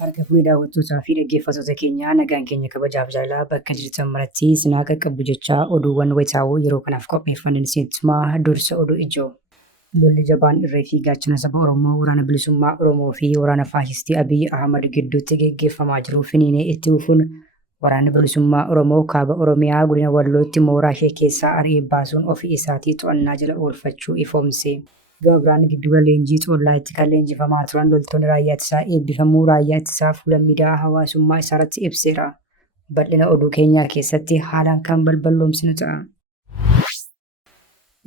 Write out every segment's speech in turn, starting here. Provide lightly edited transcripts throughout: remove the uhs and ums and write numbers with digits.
Harka fuudhee daawwattootaa fi dhaggeeffattoota keenyaa nagaan keenya kabajaaf jaalala bakka jirtan maratti sinaa qaqqabu jechaa oduuwwan wayitaawoo yeroo kanaaf qopheeffannan isinitti dursa oduu ijoo. Lolli jabaan irree fi gaachana saba Oromoo waraana bilisummaa Oromoo fi waraana faashistii Abiyyi Ahmad gidduutti gaggeeffamaa jiru finiinee itti fufuun waraanni bilisummaa Oromoo kaaba Oromiyaa godina Wallootti mooraa ishee keessaa ari'ee baasuun ofii isaatii to'annaa jala oolfachuu ifoomse. Gama biraan giddugala leenjii Xollaayitti kan leenjifamaa turan loltoonni raayyaa ittisaa eebbifamuu raayyaa ittisaa fuula miidiyaa hawaasummaa isaarratti ibseera. Bal'ina oduu keenyaa keessatti haalaan kan balballoomsinu ta'a.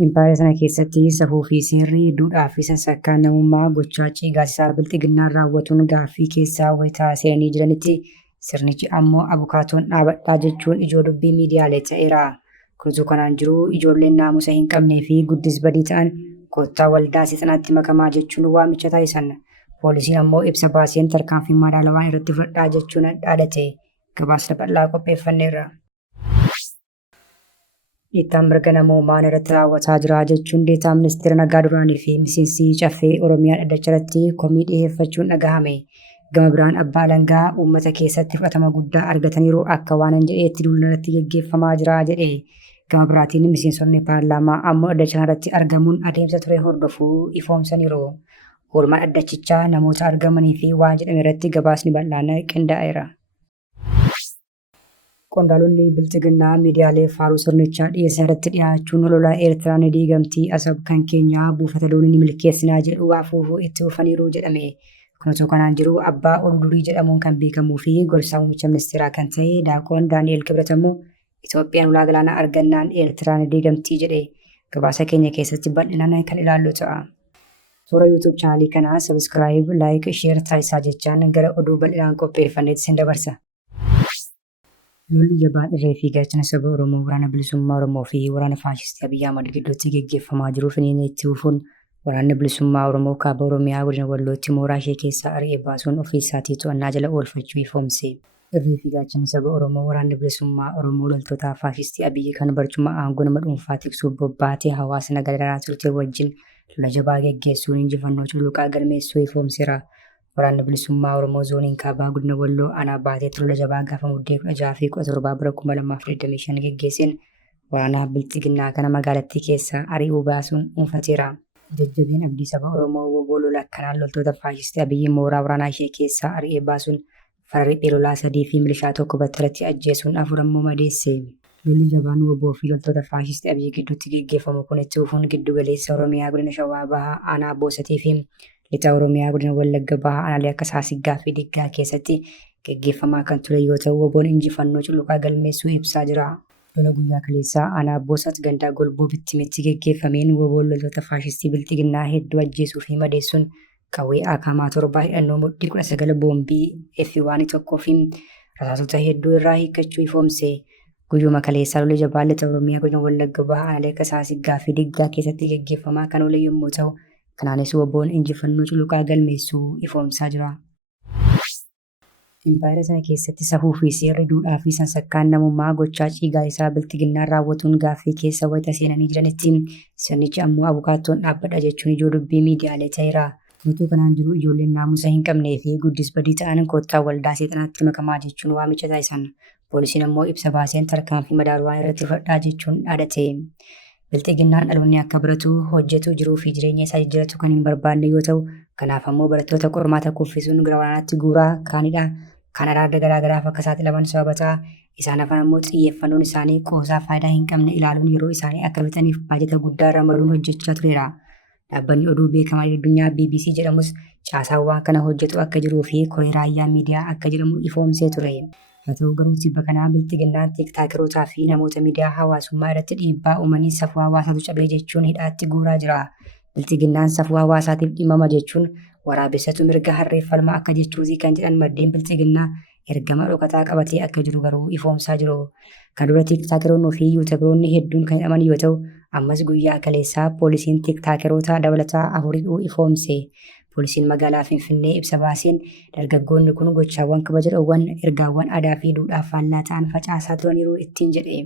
Impaayera sana keessatti safuu fi seerri duudhaa fi sansakkaan namummaa gochaa cigaasisaa bilxiginnaan raawwatuun gaaffii keessaa wayitaa seenanii jiranitti sirnichi ammoo abukaatoon dhaabadhaa jechuun ijoo dubbii miidiyaalee ta'eera. Kunis kanaan jiru ijoolleen naamusa hin qabnee fi guddis badii ta'an koottaa waldaa seexanaatti makamaa jechuun waamicha taasisan. Poolisiin ammoo ibsa baaseen tarkaanfii madaalawaan irratti fudhadhaa jechuun dhaadate. Gabaasa bal'aa qopheeffanneerra. Dhiittaan mirga namoomaa irratti raawwataa jira jechuun deetaa ministeera nagaa duraanii fi miseensi caffee Oromiyaa dhaddacha irratti komii dhiyeeffachuun dhagahame. Gama biraan abbaa alangaa uummata keessatti fudhatama guddaa argataniiru akka waan jedheetti duula irratti gaggeeffamaa jira jedhe. Gama biraatiin miseensonni paarlaamaa ammoo dhaddacha irratti argamuun adeemsa ture hordofuu ifoomsaniiru. Oolmaan dhaddachichaa namoota argamanii fi waan jedhame irratti gabaasni bal'aan qindaa'eera. Qondaalonni bilxiginnaa miidiyaalee faaruu sirnichaa dhiyeessan irratti dhiyaachuun lolaa Eertiraan diigamtii Asab kan keenyaa buufata loonii ni milkeessinaa jedhu afuufuu itti fufaniiru jedhame. Kunis kanaan jiru abbaa oduu durii jedhamuun kan beekamuu fi gorsaa muummicha ministeeraa kan ta'e Daaqoon Daani'el Kibret ammoo Itoophiyaan ulaa galaanaa argannaan Eertiraan diigamtii jedhe. Gabaasa keenya keessatti bal'inaan kan ilaallu ta'a. Suura YouTube chaanalii kanaa sabiskiraayib, laayik, sheer taasisaa jechaan gara oduu bal'inaan qopheeffanneetti sin dabarsa. Lolli jabaan irree fi gaachana saba Oromoo waraana bilisummaa Oromoo fi waraana faashistii Abiyyi Ahmad gidduutti gaggeeffamaa jiru finiinee itti fufuun waraanni bilisummaa Oromoo kaaba Oromiyaa godina Wallootti mooraa ishee keessaa ari'ee baasuun ofii isaatii to'annaa jala oolfachuu ifoomse. Irree fi gaachana saba Oromoo waraanni bilisummaa Oromoo loltoota faashistii Abiyyi kan barcuma aangoo nama dhuunfaa tiksuuf bobbaatee hawaasa nagadaa turte wajjin lola jabaa gaggeessuun injifannoo culuqaa galmeessuu ifoomseera. Waraanni bilisummaa Oromoo zooniin kaabaa godina Walloo aanaa baatee lola jabaa gaafa muddee 16 fi 17 bara 2025 gaggeesseen waraana bilxiginnaa kana magaalattii keessaa ari'uu baasuun dhuunfateera. Jajjabeen abdii saba Oromoo woboo lola akkanaan loltoota faashistii Abiyyi mooraa waraanaa ishee keessaa ari'ee baasuun farri lolaa 3 fi milishaa tokko battalatti ajjeesuun 4 ammoo madeesse. Lolli jabaan woboo fi loltoota faashistii Abiyyi gidduutti gaggeeffamu kun itti fufuun giddu galeessa Oromiyaa godina Shawaa Bahaa aanaa Boosatii fi lixa Oromiyaa godina Wallagga Bahaa aanaalee akka Saasiggaa fi Diggaa keessatti gaggeeffamaa kan ture yoo ta'u woboon injifannoo culuqaa galmeessuu ibsaa jira. Lola guyyaa kaleessaa aanaa Boosat gandaa Golboo Bittimitti gaggeeffameen woboon loltoota faashistii bilxiginnaa hedduu ajjeesuu fi madeessuun qawwee akamaa 7 hidhannoo mudhii 19 boombii F1 fi rasaasota hedduu irraa hiikkachuu ifoomse. Guyyuma kaleessaa lolli jabaan lixa Oromiyaa godina Wallagga Bahaa aanaalee akka Saasiggaa fi Diggaa keessatti gaggeeffamaa kan oole yommuu ta'u kanaanis woboon injifannoo culuqaa galmeessuu ifoomsaa jira. Impaayera sana keessatti safuu fi seerri duudhaa fi sansakkaan namummaa gochaa cigaa isaa bilxiginnaan raawwatuun gaaffii keessa wayita seenanii jiranitti sirnichi ammoo abukaattoon dhaabbadha jechuun ijoo dubbii miidiyaalee ta'eera. Utuu kanaan jiru ijoolleen naamusa hin qabnee fi guddis badii ta'an koottaa waldaa seexanaatti makamaa jechuun waamicha taasisan. Poolisiin ammoo ibsa baaseen tarkaanfii madaalawaa irratti fudhadhaa jechuun dhaadate. Bilxiginnaan dhaloonni akka baratu hojjetu jiruu fi jireenya isaa jijjiiratu kan hin barbaanne yoo ta'u kanaaf ammoo barattoota qormaata kuffisuun gara waraanaatti guuraa kaanidha. Kan araada garaagaraaf akka saaxilaman sababataa isaan hafan ammoo xiyyeeffannoon isaanii qoosaa faayidaa hin qabne ilaaluun yeroo isaanii akka bitaniif baajata guddaa ramaduun hojjechaa tureera. Dhaabbanni oduu beekamaa addunyaa BBC jedhamus caasaawwan kana hojjetu akka jiruu fi koree raayyaa miidiyaa akka jedhamu ifoomsee ture. Haa ta'u garuu tibba kanaa bilxiginnaan tiktaakerootaa fi namoota miidiyaa hawaasummaa irratti dhiibbaa uumanii safuu hawaasaatu cabee jechuun hidhaatti guuraa jira. Bilxiginnaan safuu hawaasaatiif dhimama jechuun waraabessatu mirga harree falmaa akka jechuuti kan jedhan maddeen bilxiginnaa ergama dhokataa qabatee akka jiru garuu ifoomsaa jiru. Kan dura tiktaakeroonnii fi yuutuberoonni hedduun kan hidhaman yoo ta'u ammas guyyaa kaleessaa poolisiin tiktaakeroota dabalataa 4 ifoomse. Poolisiin magaalaa Finfinnee ibsa baaseen dargaggoonni kun gochaawwan kabajamoowwan ergaawwan aadaa fi duudhaaf faallaa ta'an facaasaa turaniiru ittiin jedhe.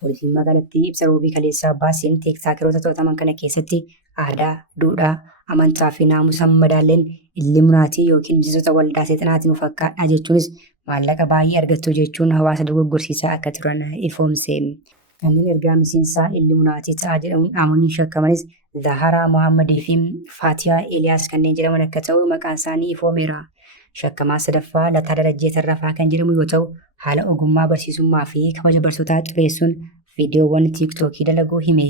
Poolisiin magaalattii ibsa roobii kaleessaa baaseen tiktaakeroota to'ataman kana keessatti aadaa, duudhaa, amantaa fi naamusa madaalleen illuminaatii yookiin miseensota waldaa seexanaatiin of fakkaadhaa jechuunis maallaqa baay'ee argattu jechuun hawaasa dogoggorsiisaa akka turan ifoomse. Kanneen ergaa miseensaa illuminaatii ta'aa jedhamuun dhaamanii shakkamanis Zaharaa Mohammadii fi Faatiyaa Eeliyaas kanneen jedhaman akka ta'u maqaan isaanii ifoomeera. Shakkamaa sadaffaa Lataa Darajjee Tarrafaa kan jedhamu yoo ta'u haala ogummaa barsiisummaa fi kabaja barsiisotaa xureessuun viidiyoowwan tiiktookii dalaguu hime.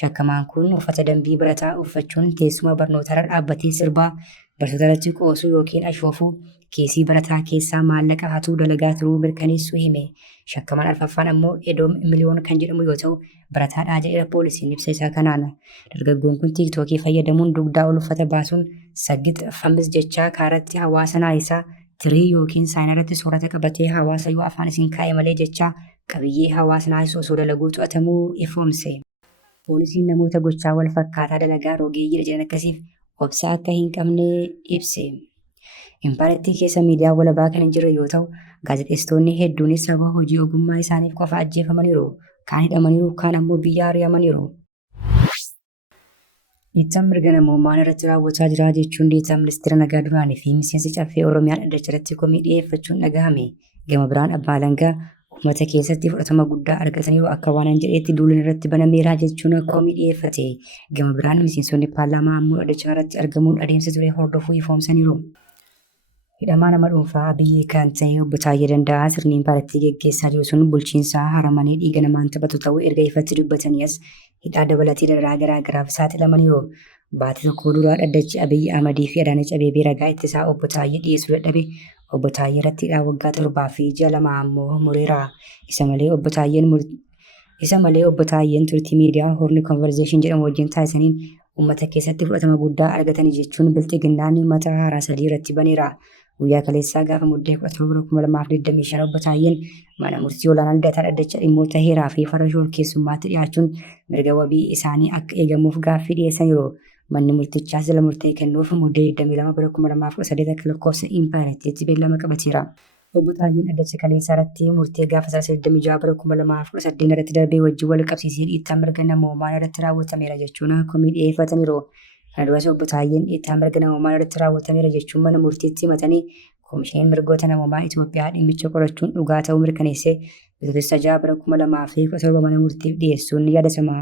Shakkamaan kun uffata dambii barataa uffachuun teessuma barnootarra dhaabbatee sirbaa barsiisota irratti qoosuu yookiin ashoofuu kiisii barataa keessaa maallaqa hatuu dalagaa turuu mirkaneessuu hime. Shakkamaan arfaffaan ammoo Edoom Miliyoon kan jedhamu yoo ta'u barataadhaa jedheera poolisiin ibsa isaa kanaan. Dargaggoon kun tiiktookii fayyadamuun dugdaa ol uffata baasuun saggit fammis jechaa kaaratti hawaasa naayisaa tirii yookiin saayinarratti soorata qabatee hawaasa yoo afaan isin kaa'e malee jechaa qabiyyee hawaasa naayisoo osoo dalaguu to'atamuu ifoomse. Poolisiin namoota gochaa wal fakkaataa dalagaa rogeeyyiidha jedhan akkasiif obsa akka hin qabne ibse. Impaayirtii keessa miidiyaa walabaa kan hin jirre yoo ta'u gaazexeessitoonni hedduunis sababa hojii ogummaa isaaniif qofa ajjeefamaniiru, kaan hidhamaniiru, kaan ammoo biyya ari'amaniiru. Dhiittaan mirga namoomaa irratti raawwataa jira jechuun deetaa ministeera nagaa duraanii fi miseensa caffee Oromiyaa dhaddacha irratti komii dhiyeeffachuun dhagahame. Gama biraan abbaa alangaa uummata keessatti fudhatama guddaa argataniiru akka waan jedheetti duulin irratti banameera jechuun komii dhiyeeffate. Gama biraan miseensonni paarlaamaa ammoo dhaddacha irratti argamuun adeemsa ture hordofuu ifoomsaniiru. Hidhamaa nama dhuunfaa biyyi kan ta'e obbo Taayyee Danda'aa sirniin paartii geggeessaa jiru sun bulchiinsaa haramanii dhiiga namaan taphatu ta'uu erga ifatti dubbatanii as hidhaa dabalatee dararaa garaagaraaf saaxilamaniiru. Baatii tokko duraa dhaddachi Abiyyi Ahmadii fi Adaanech Abeebee ragaa ittisaa obbo Taayyee dhiyeessuu dadhabe obbo Taayyee irratti hidhaa waggaa 7 fi ji'a 2 ammoo mureera. Isa malee obbo Taayyeen turtii miidiyaa Horni Konverzeeshin jedhamu wajjin taasisaniin uummata keessatti fudhatama guddaa argatanii jechuun bilxiginnaan mataa haaraa 3 irratti baneera. Guyyaa kaleessaa gaafa muddee 17 obbo Taayyeen mana murtii olaanaa Lidataa dhaddacha dhimmoota heeraa fi farra shororkeessummaatti dhiyaachuun mirga wabii isaanii akka eegamuuf gaaffii dhiyeessaniiru. Manni murtichaa sila murtee kennuuf muddee 22 akka lakkoofsa Impaayirtiitti beellama qabateera. Obbo Taayyeen dhaddacha kaleessaa irratti murtee gaafa 26 irratti darbee wajjin wal qabsiisee dhiittaa mirga namoomaa irratti raawwatameera jechuun komii dhiyeeffataniiru. Kana duras obbo Taayyeen dhiittaa mirga namoomaa irratti raawwatameera jechuun mana murtiitti himatanii Koomishiniin mirgoota namoomaa Itoophiyaa dhimmicha qorachuun dhugaa ta'uu mirkaneessee bitootessa 6/2017 mana murtiif dhiyeessuun ni yaadatama.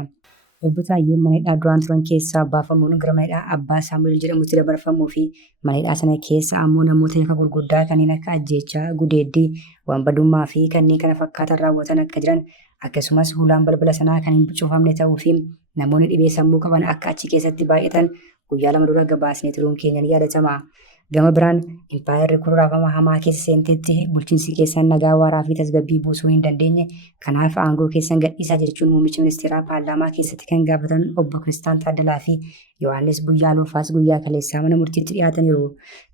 Obbo Taayyeen mana hidhaa duraan turan keessaa baafamuun gara mana hidhaa Abbaa Saamu'eel jedhamutti dabarfamuu fi mana hidhaa sana keessa ammoo namoota yakka gurguddaa kanneen akka ajjeechaa, gudeeddii, wanbadummaa fi kanneen kana fakkaatan raawwatan akka jiran akkasumas hulaan balbala sanaa kan hin cufamne ta'uu fi namoonni dhibee sammuu qaban akka achi keessatti baay'atan guyyaa 2 dura gabaasnee turuun keenya ni yaadatama. Gama biraan impaayirri kun raafama hamaa keessa seentetti bulchiinsi keessan nagaa waaraa fi tasgabbii buusuu hin dandeenye kanaaf aangoo keessan gadhiisaa jechuun muummicha ministeeraa paarlaamaa keessatti kan gaafatan obbo Kiristaan Taaddalaa fi Yohaannis Buyyaaloofaas guyyaa kaleessaa mana murtiitti dhiyaataniiru.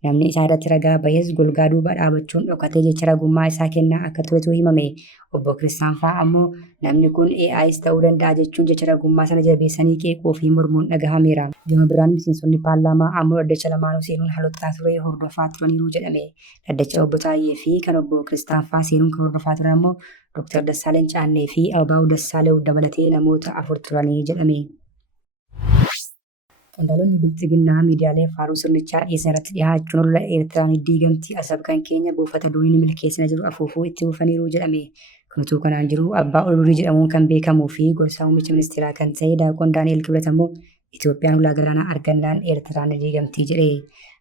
Namni isaa irratti ragaa bahes golgaa duuba dhaabachuun dhokatee jecha ragummaa isaa kennaa akka turetu himame. Obbo Kiristaan fa'aa ammoo namni kun AIs ta'uu danda'a jechuun jecha ragummaa sana jabeessanii qeequu fi mormuun dhagahameera. Gama biraan miseensonni paarlaamaa ammoo dhaddacha lamaanuu seenuun haalottaa ture hordofaa turaniiru jedhame. Dhaddacha obbo Taayyee fi kan obbo Kiristaan fa'aa seenuun kan hordofaa turan ammoo Dr. Dassaaleny Caannee fi Abaabuu Dassaaleny dabalatee namoota 4 turanii jedhame. Qondaalonni bilxiginnaa miidiyaalee faaruu sirnichaa dhiyeessan irratti dhiyaachuun lola Eertiraan diigamtii asab kan keenya buufata doonii milkeessina jiru afuufuu itti fufaniiru jedhame. Kunutuu kanaan jiru abbaa olurii jedhamuun kan beekamuu fi gorsaa muummicha ministeeraa kan ta'e Daaqoon Daani'el Kibret ammoo Itoophiyaan ulaa galaanaa argannaan Eertiraan diigamtii jedhe.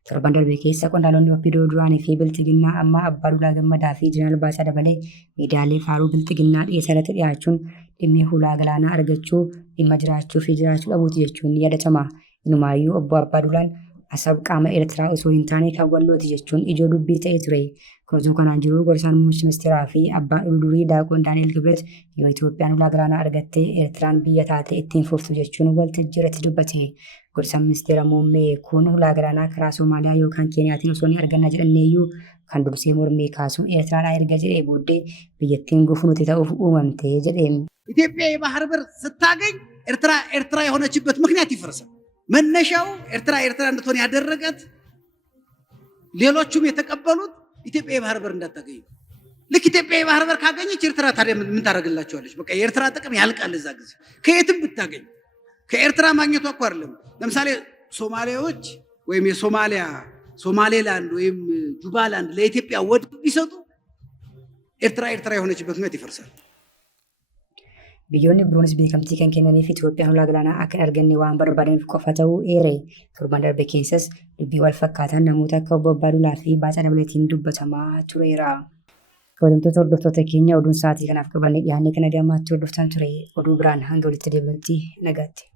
Torban darbe keessa qondaalonni Oppidoo duraanii fi bilxiginnaa amma abbaa Duulaa Gammadaa fi Jeneraal Baasaa dabalee miidiyaalee faaruu bilxiginnaa dhiyeessan irratti dhiyaachuun dhimmi ulaa galaanaa argachuu dhimma jiraachuu fi jiraachuu dhabuuti jechuun ni yaadatama. Inumaayyuu obbo Abbaa Duulaan asab qaama Eertiraa osoo hin taane kan wallooti jechuun ijoo dubbii ta'ee ture. Kunutuu kanaan jiru gorsaan muummicha ministeeraa fi abbaan olurii Daaqoon Daani'el Kibret yoo Itoophiyaan ulaa galaanaa argattee Eertiraan biyya taate ittiin fuftu jechuun waltajjii irratti dubbate. Gorsaan ministeera muummee kun ulaa galaanaa karaa Somaaliyaa yookaan Keeniyaatiin osoo hin arganna jedhanneeyyuu kan dursee mormii kaasuun Eertiraan erga jedhee booddee biyyattiin gufunuti ta'uuf uumamte jedhee. ኢትዮጵያ የባህር በር ስታገኝ ኤርትራ የሆነችበት ምክንያት ይፈርሳል። መነሻው ኤርትራ እንድትሆን ያደረጋት ሌሎቹም የተቀበሉት ኢትዮጵያ የባህር በር እንዳታገኝ። ልክ ኢትዮጵያ የባህር በር ካገኘች ኤርትራ ታዲያ ምን ታደርግላቸዋለች? በቃ የኤርትራ ጥቅም ያልቃል እዛ ጊዜ ከየትም ብታገኝ። ከኤርትራ ማግኘቱ እኮ አይደለም። ለምሳሌ ሶማሌዎች ወይም ሶማሌላንድ ወይም ጁባላንድ ለኢትዮጵያ ወደብ ቢሰጡ ኤርትራ የሆነችበት ምክንያት ይፈርሳል። Biyyoonni biroonis beekamtii kan kennaniif Itoophiyaan ulaa galaanaa akka hin arganne waan barbaadaniif qofa ta'uu eere. Torban darbe keessas dubbii wal fakkaataan namoota akka obbo Abbaa fi Baacaa Dabalatiin dubbatamaa tureera. Kabajamtoota hordoftoota keenya oduun sa'aatii kanaaf qabannee dhiyaannee kana gammaatti hordoftan ture. Oduu biraan hanga walitti deebinutti nagaatti.